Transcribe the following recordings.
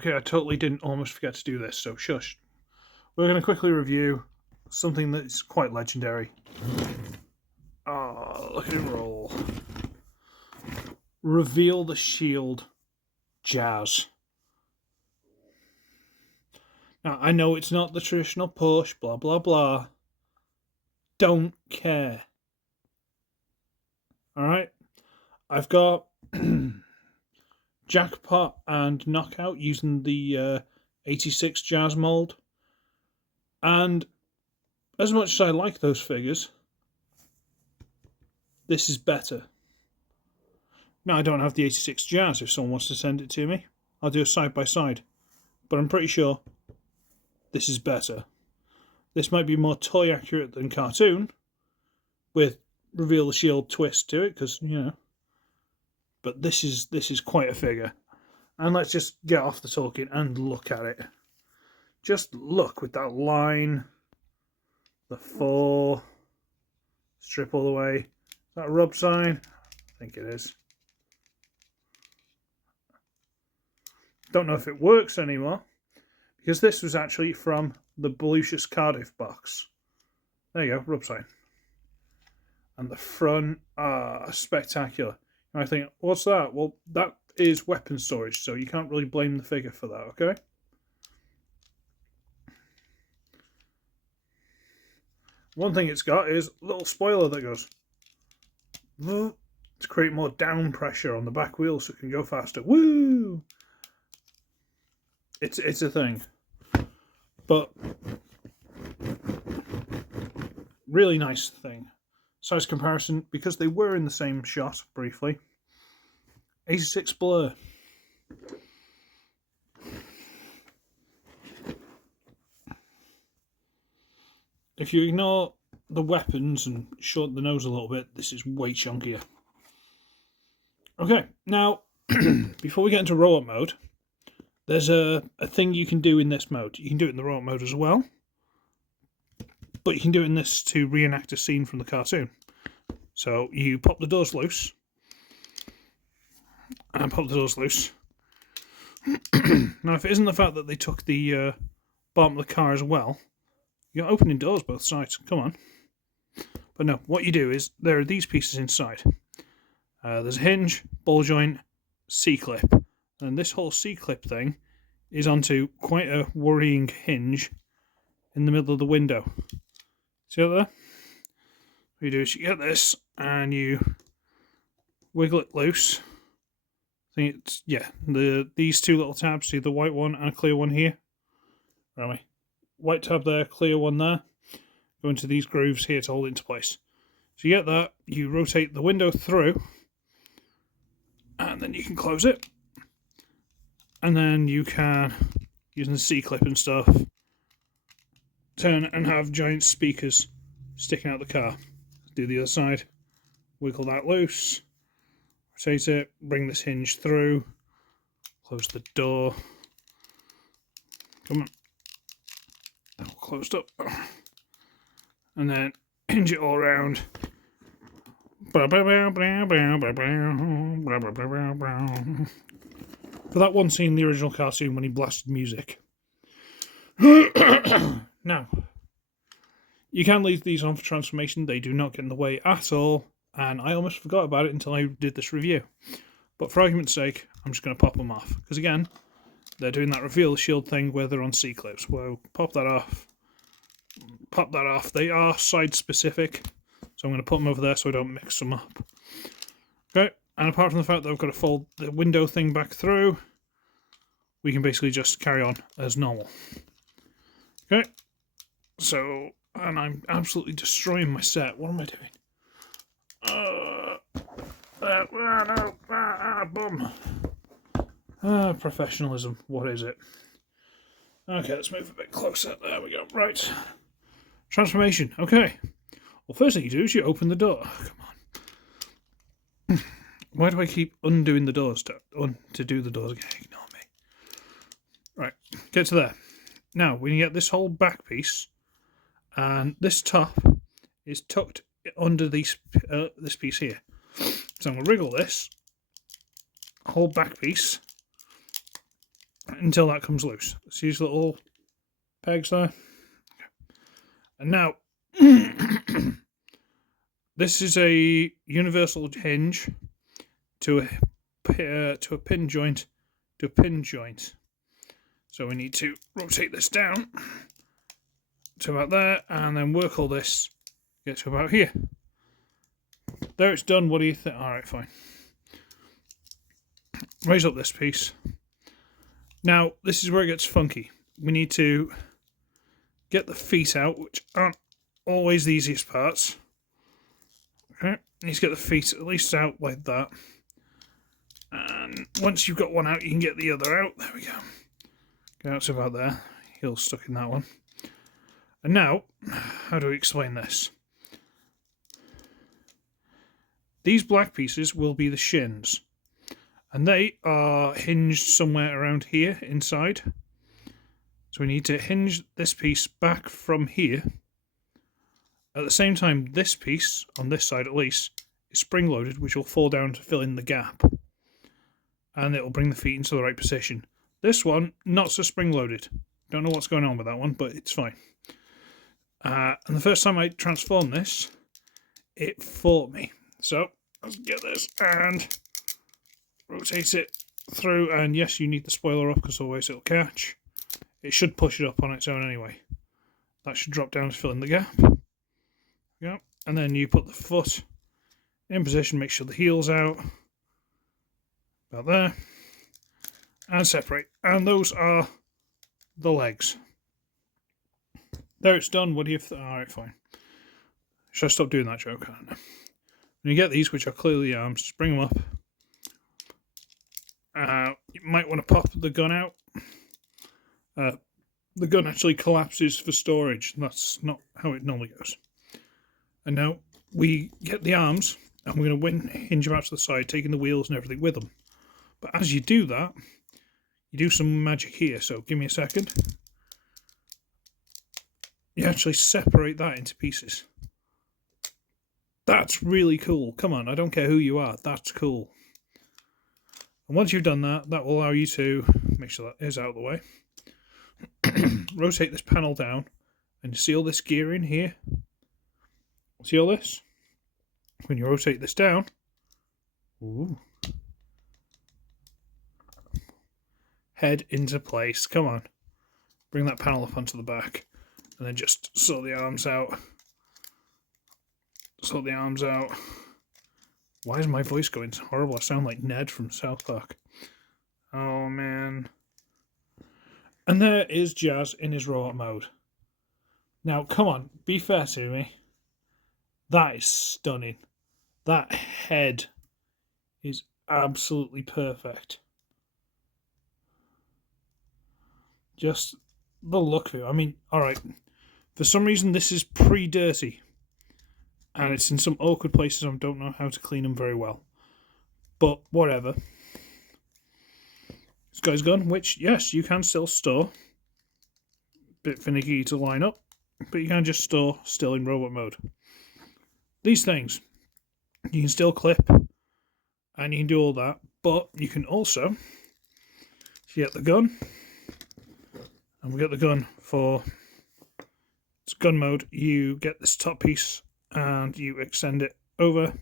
Okay, I totally didn't almost forget to do this, so shush. We're going to quickly review something that's quite legendary. Oh, look at him roll. Reveal the shield jazz. Now, I know it's not the traditional push, blah, blah, blah. Don't care. Alright? I've got Jackpot and Knockout using the 86 jazz mold. And as much as I like those figures, this is better. Now, I don't have the 86 jazz. If someone wants to send it to me, I'll do a side by side. But I'm pretty sure this is better. This might be more toy accurate than cartoon, with reveal the shield twist to it, because, you know. But this is quite a figure. And let's just get off the talking and look at it. Just look with that line, the 4, strip all the way. Is that a rub sign? I think it is. Don't know if it works anymore, because this was actually from the Belucius Cardiff box. There you go, rub sign. And the front, spectacular. And I think, what's that? Well, that is weapon storage, so you can't really blame the figure for that, okay? One thing it's got is a little spoiler that goes to create more down pressure on the back wheel so it can go faster. Woo! It's a thing. But really nice thing. Size comparison, because they were in the same shot briefly. 86 Blur. If you ignore the weapons and shorten the nose a little bit, this is way chunkier. Okay, now, before we get into robot mode, there's a thing you can do in this mode. You can do it in the robot mode as well, but you can do it in this to reenact a scene from the cartoon. So you pop the doors loose, and pop the doors loose. Now, if it isn't the fact that they took the bottom of the car as well, you got opening doors both sides. Come on. But no, what you do is there are these pieces inside. There's a hinge, ball joint, C-clip. And this whole C-clip thing is onto quite a worrying hinge in the middle of the window. See that there? What you do is you get this and you wiggle it loose. I think it's, yeah, these two little tabs, see the white one and a clear one here? Where am I? White tab there, clear one there. Go into these grooves here to hold it into place. So you get that, you rotate the window through, and then you can close it. And then you can, using the C-clip and stuff, turn and have giant speakers sticking out the car. Do the other side, wiggle that loose, rotate it, bring this hinge through, close the door. Come on. All closed up. And then hinge it all around. For that one scene in the original cartoon when he blasted music. Now, you can leave these on for transformation. They do not get in the way at all. And I almost forgot about it until I did this review. But for argument's sake, I'm just going to pop them off. Because again, they're doing that reveal the shield thing where they're on C-clips. Well, pop that off. Pop that off. They are side specific. So I'm going to put them over there so I don't mix them up. Okay. And apart from the fact that I've got to fold the window thing back through, we can basically just carry on as normal. Okay. So, and I'm absolutely destroying my set. What am I doing? Boom. Professionalism. What is it? Okay, let's move a bit closer. There we go. Right. Transformation. Okay. Well, first thing you do is you open the door. Come on. Why do I keep undoing the doors to do the doors again? Ignore me. Right. Get to there. Now, we can get this whole back piece, and this top is tucked under this piece here. So I'm going to wriggle this whole back piece until that comes loose. See these little pegs there? And now, this is a universal hinge to a pin joint to a pin joint. So we need to rotate this down to about there, and then work all this, get to about here. There, it's done. What do you think? Alright, fine. Raise up this piece. Now, this is where it gets funky. We need to get the feet out, which aren't always the easiest parts. Okay, need to get the feet at least out like that. And once you've got one out, you can get the other out. There we go. Go out to about there. Heel's stuck in that one. And now, how do we explain this? These black pieces will be the shins. And they are hinged somewhere around here inside. So we need to hinge this piece back from here. At the same time, this piece, on this side at least, is spring-loaded, which will fall down to fill in the gap. And it will bring the feet into the right position. This one, not so spring-loaded. Don't know what's going on with that one, but it's fine. And the first time I transformed this, it fought me. So, let's get this and rotate it through. And yes, you need the spoiler off because otherwise it'll catch. It should push it up on its own anyway. That should drop down to fill in the gap. Yeah. And then you put the foot in position, make sure the heel's out. About there. And separate. And those are the legs. There, it's done. What do you think? Alright, fine. Should I stop doing that joke? I don't know. When you get these, which are clearly arms, just bring them up. You might want to pop the gun out. The gun actually collapses for storage. That's not how it normally goes. And now we get the arms, and we're going to hinge them out to the side, taking the wheels and everything with them. But as you do that, you do some magic here. So give me a second. You actually separate that into pieces. That's really cool. Come on, I don't care who you are. That's cool. And once you've done that, that will allow you to make sure that is out of the way. Rotate this panel down and see all this gear in here. See all this? When you rotate this down, ooh, head into place. Come on. Bring that panel up onto the back. And then just sort the arms out. Sort the arms out. Why is my voice going so horrible? I sound like Ned from South Park. Oh, man. And there is Jazz in his robot mode. Now, come on. Be fair to me. That is stunning. That head is absolutely perfect. Just the look of it. I mean, alright. For some reason, this is pre-dirty. And it's in some awkward places. I don't know how to clean them very well. But whatever. This guy's gun, which, yes, you can still store. Bit finicky to line up. But you can just store still in robot mode. These things, you can still clip. And you can do all that. But you can also, if you get the gun, and we get the gun for it's gun mode, you get this top piece and you extend it over.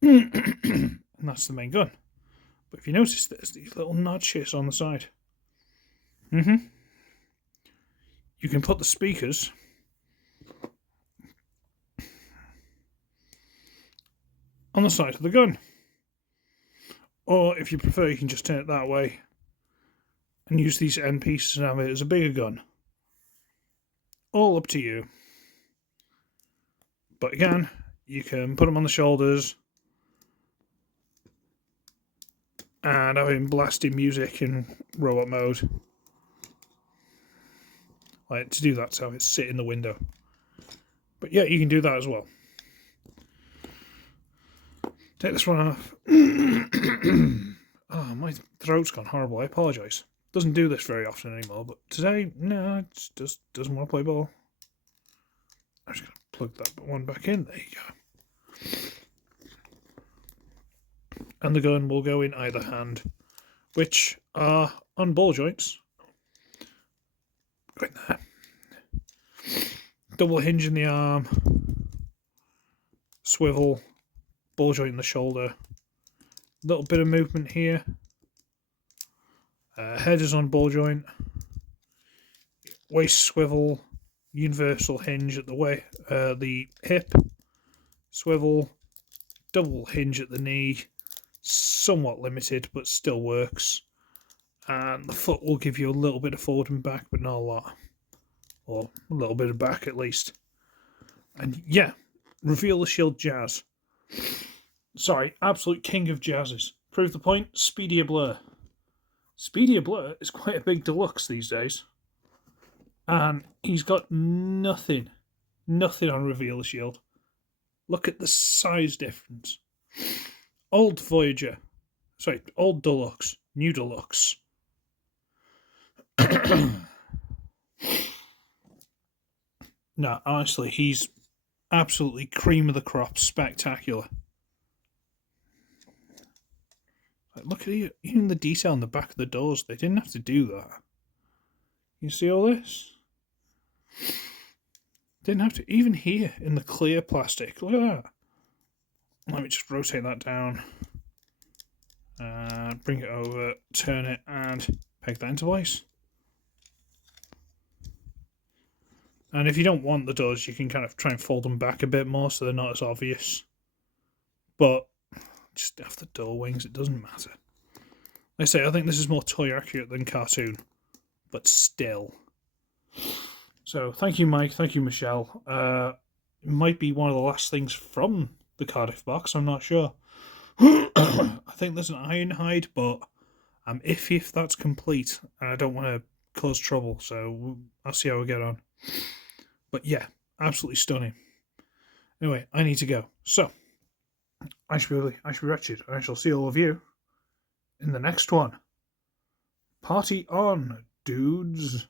And that's the main gun. But if you notice, there's these little notches on the side. You can put the speakers on the side of the gun. Or if you prefer, you can just turn it that way and use these end pieces and have it as a bigger gun. All up to you. But again, you can put them on the shoulders and have him blasting music in robot mode. Like, to do that, to have it sit in the window. But yeah, you can do that as well. Take this one off. Oh, my throat's gone horrible. I apologise. Doesn't do this very often anymore, but today, no, it just doesn't want to play ball. I'm just going to plug that one back in. There you go. And the gun will go in either hand, which are on ball joints. Go in there. Double hinge in the arm, swivel, ball joint in the shoulder, little bit of movement here. Head is on ball joint, waist swivel, universal hinge at the hip, swivel, double hinge at the knee, somewhat limited but still works. And the foot will give you a little bit of forward and back, but not a lot. Or a little bit of back at least. And yeah, reveal the shield jazz. Sorry, absolute king of jazzes. Prove the point, Speedier Blur. Speedier Blur is quite a big deluxe these days. And he's got nothing on reveal the shield. Look at the size difference. Old Voyager. Sorry, old Deluxe. New Deluxe. No, honestly, he's absolutely cream of the crop. Spectacular. Like, look at even the detail on the back of the doors. They didn't have to do that. You see all this? Didn't have to. Even here in the clear plastic. Look at that. Let me just rotate that down. Bring it over, turn it, and peg that into place. And if you don't want the doors, you can kind of try and fold them back a bit more so they're not as obvious. But just after the door wings, it doesn't matter. Like I say, I think this is more toy accurate than cartoon. But still. So thank you, Mike. Thank you, Michelle. It might be one of the last things from the Cardiff box. I'm not sure. I think there's an Ironhide, but I'm iffy if that's complete. And I don't want to cause trouble. So I'll see how we get on. But yeah, absolutely stunning. Anyway, I need to go. So, I should be wretched. I shall see all of you in the next one. Party on, dudes.